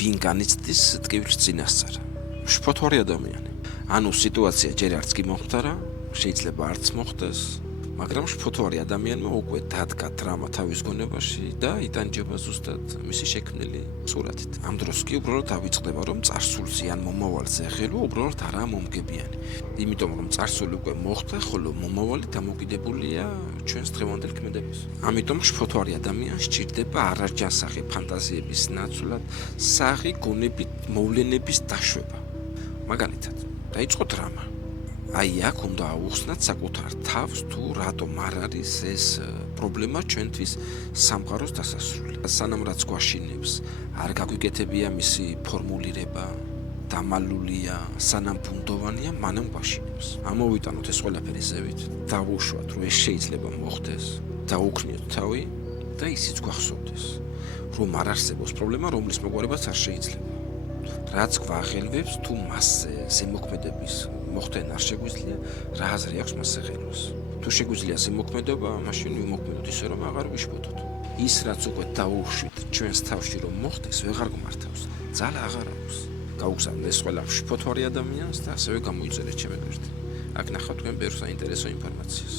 ვინ განიცდის ტკივილის წინასწარ? შფოთვარი ადამიანი. ანუ სიტუაცია ჯერ არც კი მომხდარა, შეიძლება არც მოხდეს, მაგრამ შფოთვარი ადამიანმა უკვე დადგა დრამა თავის გონებაში და იტანჯება ზუსტად მისი შექმნილი სურათით. ამ დროს კი უბრალოდ დავიწყდება, რომ წარსულზე ან მომავალზე ეხება უბრალოდ არაა მომგებიანი. იმიტომ რომ წარსული უკვე მოხდა, ხოლო მომავალი დამოკიდებულია ჩვენს დღევანდელ ქმედებას. ამიტომ შფოთვარი ადამიანს სჭირდება არაჯანსაღი ფანტაზიების ნაცვლად საღი გონებით მოვლენების დაშვება. მაგალითად, დაიწყო დრამა. აი აქ უნდა აუხსნათ საკუთარ თავს თუ რატომ არ არის ეს პრობლემა ჩვენთვის სამყაროს დასასრული. სანამ რაც გვაშინებს, არ გაგვიკეთებია მისი ფორმულირება, დამალულია, სანამ ბუნდოვანია, მანამ გვაშინებს. ამოვიტანოთ ეს ყველაფერი ზევით, დავუშვათ, რომ ეს შეიძლება მოხდეს, დაუქნიოთ თავი და ისიც გვახსოვდეს, რომ არ არსებობს პრობლემა, რომლის მოგვარებაც არ შეიძლება. რაც გვაღელვებს თუ მასზე ზემოქმედების მოხდენა არ შეგვიძლია, რა აზრი აქვს მასზე ღელვას. თუ შეგვიძლია ზემოქმედება, მაშინ ვიმოქმედოთ ისე, რომ აღარ ვიშფოთოთ. ის რაც უკვე დაუშვით ჩვენს თავში რომ მოხდეს, ვეღარ გმართავს. ძალა აღარ აქვს. გაუგზავნეთ ეს ყველა შფოთვარი ადამიანს და ასევე გამოიწერეთ ჩემი გვერდით. აქ ნახავთ თქვენ ბევრ საინტერესო ინფორმაციას.